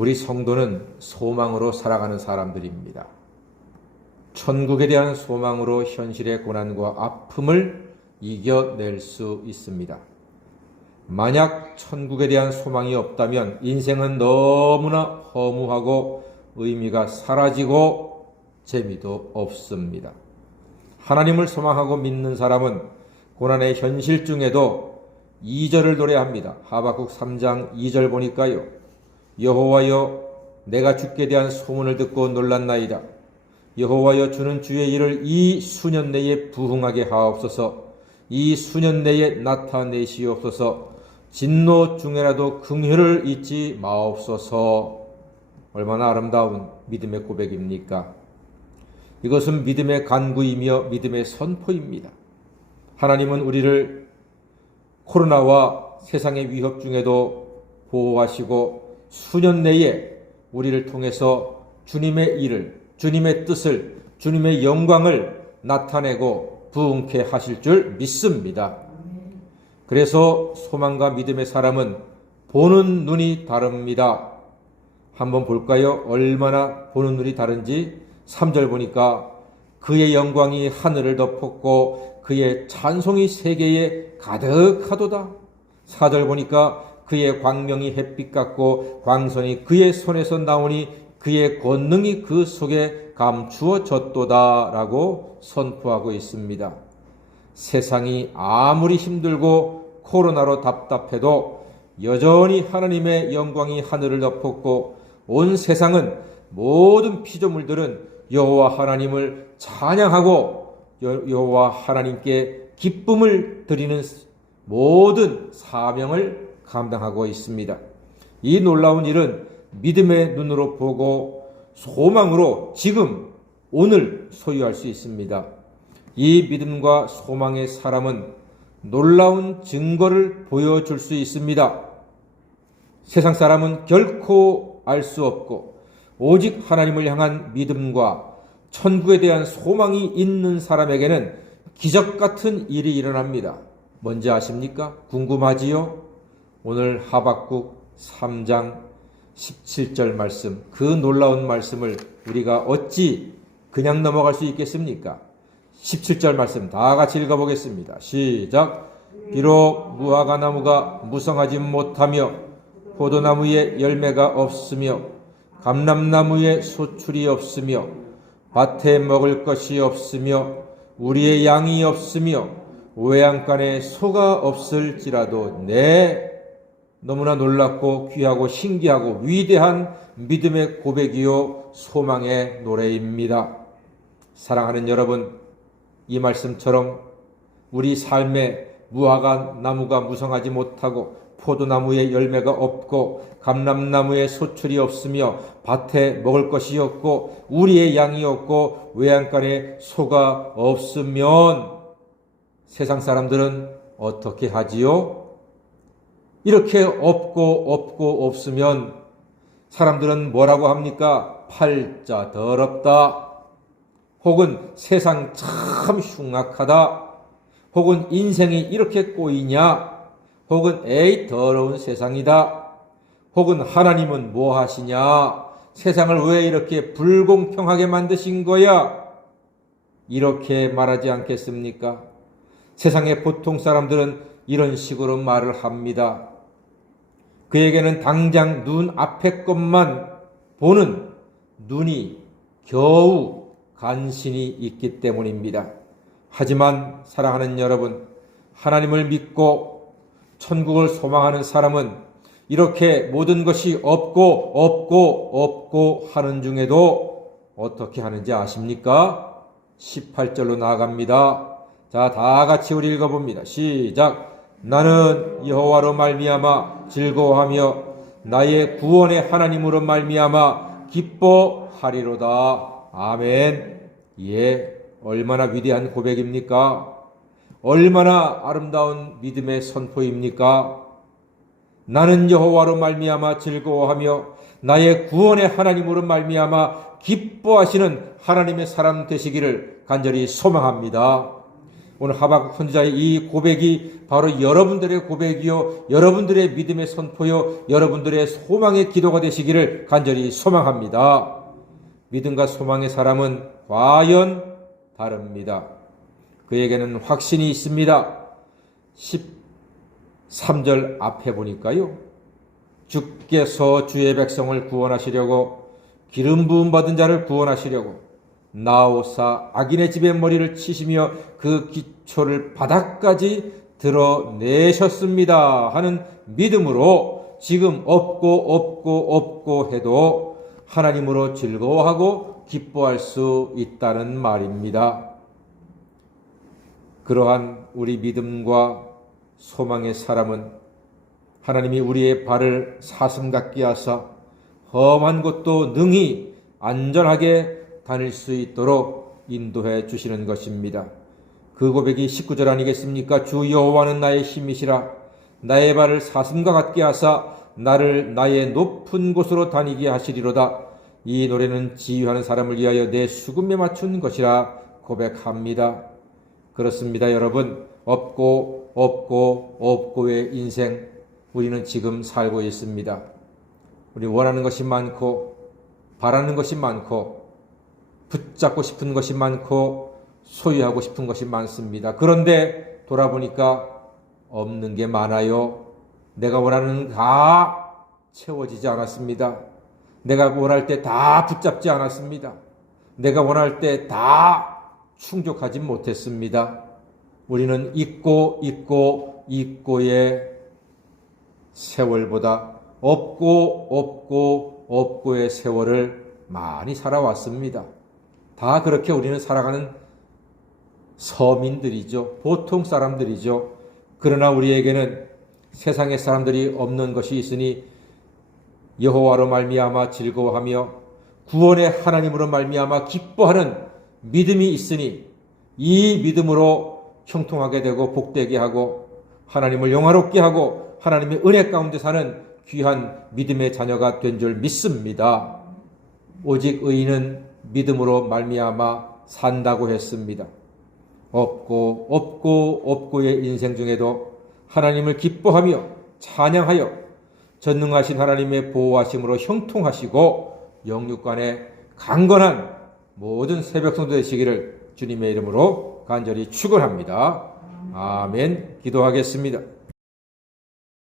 우리 성도는 소망으로 살아가는 사람들입니다. 천국에 대한 소망으로 현실의 고난과 아픔을 이겨낼 수 있습니다. 만약 천국에 대한 소망이 없다면 인생은 너무나 허무하고 의미가 사라지고 재미도 없습니다. 하나님을 소망하고 믿는 사람은 고난의 현실 중에도 2절을 노래합니다. 하박국 3장 2절 보니까요. 여호와여 내가 주께 대한 소문을 듣고 놀랐나이다. 여호와여 주는 주의 일을 이 수년 내에 부흥하게 하옵소서. 이 수년 내에 나타내시옵소서. 진노 중에라도 긍휼을 잊지 마옵소서. 얼마나 아름다운 믿음의 고백입니까? 이것은 믿음의 간구이며 믿음의 선포입니다. 하나님은 우리를 코로나와 세상의 위협 중에도 보호하시고 수년 내에 우리를 통해서 주님의 일을, 주님의 뜻을, 주님의 영광을 나타내고 부흥케 하실 줄 믿습니다. 그래서 소망과 믿음의 사람은 보는 눈이 다릅니다. 한번 볼까요? 얼마나 보는 눈이 다른지. 3절 보니까 그의 영광이 하늘을 덮었고 그의 찬송이 세계에 가득하도다. 4절 보니까 그의 광명이 햇빛 같고 광선이 그의 손에서 나오니 그의 권능이 그 속에 감추어졌도다 라고 선포하고 있습니다. 세상이 아무리 힘들고 코로나로 답답해도 여전히 하나님의 영광이 하늘을 덮었고 온 세상은 모든 피조물들은 여호와 하나님을 찬양하고 여호와 하나님께 기쁨을 드리는 모든 사명을 감당하고 있습니다. 이 놀라운 일은 믿음의 눈으로 보고 소망으로 지금 오늘 소유할 수 있습니다. 이 믿음과 소망의 사람은 놀라운 증거를 보여줄 수 있습니다. 세상 사람은 결코 알 수 없고 오직 하나님을 향한 믿음과 천국에 대한 소망이 있는 사람에게는 기적 같은 일이 일어납니다. 뭔지 아십니까? 궁금하지요? 오늘 하박국 3장 17절 말씀, 그 놀라운 말씀을 우리가 어찌 그냥 넘어갈 수 있겠습니까? 17절 말씀 다 같이 읽어보겠습니다. 시작. 비록 무화과 나무가 무성하지 못하며 포도나무에 열매가 없으며 감람나무에 소출이 없으며 밭에 먹을 것이 없으며 우리의 양이 없으며 외양간에 소가 없을지라도 너무나 놀랍고 귀하고 신기하고 위대한 믿음의 고백이요 소망의 노래입니다. 사랑하는 여러분, 이 말씀처럼 우리 삶에 무화과 나무가 무성하지 못하고 포도나무에 열매가 없고 감람나무에 소출이 없으며 밭에 먹을 것이 없고 우리의 양이 없고 외양간에 소가 없으면 세상 사람들은 어떻게 하지요? 이렇게 없고 없으면 사람들은 뭐라고 합니까? 팔자 더럽다. 혹은 세상 참 흉악하다. 혹은 인생이 이렇게 꼬이냐? 혹은 에이 더러운 세상이다. 혹은 하나님은 뭐 하시냐? 세상을 왜 이렇게 불공평하게 만드신 거야? 이렇게 말하지 않겠습니까? 세상의 보통 사람들은 이런 식으로 말을 합니다. 그에게는 당장 눈 앞의 것만 보는 눈이 겨우 간신히 있기 때문입니다. 하지만 사랑하는 여러분, 하나님을 믿고 천국을 소망하는 사람은 이렇게 모든 것이 없고 하는 중에도 어떻게 하는지 아십니까? 18절로 나아갑니다. 자, 다 같이 우리 읽어봅니다. 시작. 나는 여호와로 말미암아 즐거워하며 나의 구원의 하나님으로 말미암아 기뻐하리로다. 아멘. 예, 얼마나 위대한 고백입니까? 얼마나 아름다운 믿음의 선포입니까? 나는 여호와로 말미암아 즐거워하며 나의 구원의 하나님으로 말미암아 기뻐하시는 하나님의 사람 되시기를 간절히 소망합니다. 오늘 하박국 선지자의 이 고백이 바로 여러분들의 고백이요, 여러분들의 믿음의 선포요, 여러분들의 소망의 기도가 되시기를 간절히 소망합니다. 믿음과 소망의 사람은 과연 다릅니다. 그에게는 확신이 있습니다. 13절 앞에 보니까요, 주께서 주의 백성을 구원하시려고 기름 부음 받은 자를 구원하시려고 나오사 악인의 집에 머리를 치시며 그 기초를 바닥까지 드러내셨습니다 하는 믿음으로 지금 없고 해도 하나님으로 즐거워하고 기뻐할 수 있다는 말입니다. 그러한 우리 믿음과 소망의 사람은 하나님이 우리의 발을 사슴 같게 하사 험한 곳도 능히 안전하게 다닐 수 있도록 인도해 주시는 것입니다. 그 고백이 19절 아니겠습니까? 주 여호와는 나의 힘이시라. 나의 발을 사슴과 같게 하사 나를 나의 높은 곳으로 다니게 하시리로다. 이 노래는 지휘하는 사람을 위하여 내 수금에 맞춘 것이라 고백합니다. 그렇습니다, 여러분. 없고의 인생 우리는 지금 살고 있습니다. 우리 원하는 것이 많고 바라는 것이 많고 붙잡고 싶은 것이 많고 소유하고 싶은 것이 많습니다. 그런데 돌아보니까 없는 게 많아요. 내가 원하는 다 채워지지 않았습니다. 내가 원할 때 다 붙잡지 않았습니다. 내가 원할 때 다 충족하지 못했습니다. 우리는 있고의 세월보다 없고의 세월을 많이 살아왔습니다. 다 그렇게 우리는 살아가는 서민들이죠. 보통 사람들이죠. 그러나 우리에게는 세상의 사람들이 없는 것이 있으니 여호와로 말미암아 즐거워하며 구원의 하나님으로 말미암아 기뻐하는 믿음이 있으니 이 믿음으로 형통하게 되고 복되게 하고 하나님을 영화롭게 하고 하나님의 은혜 가운데 사는 귀한 믿음의 자녀가 된 줄 믿습니다. 오직 의인은 믿음으로 말미암아 산다고 했습니다. 없고의 인생 중에도 하나님을 기뻐하며 찬양하여 전능하신 하나님의 보호하심으로 형통하시고 영육간에 강건한 모든 새벽성도 되시기를 주님의 이름으로 간절히 축원합니다. 아멘. 기도하겠습니다.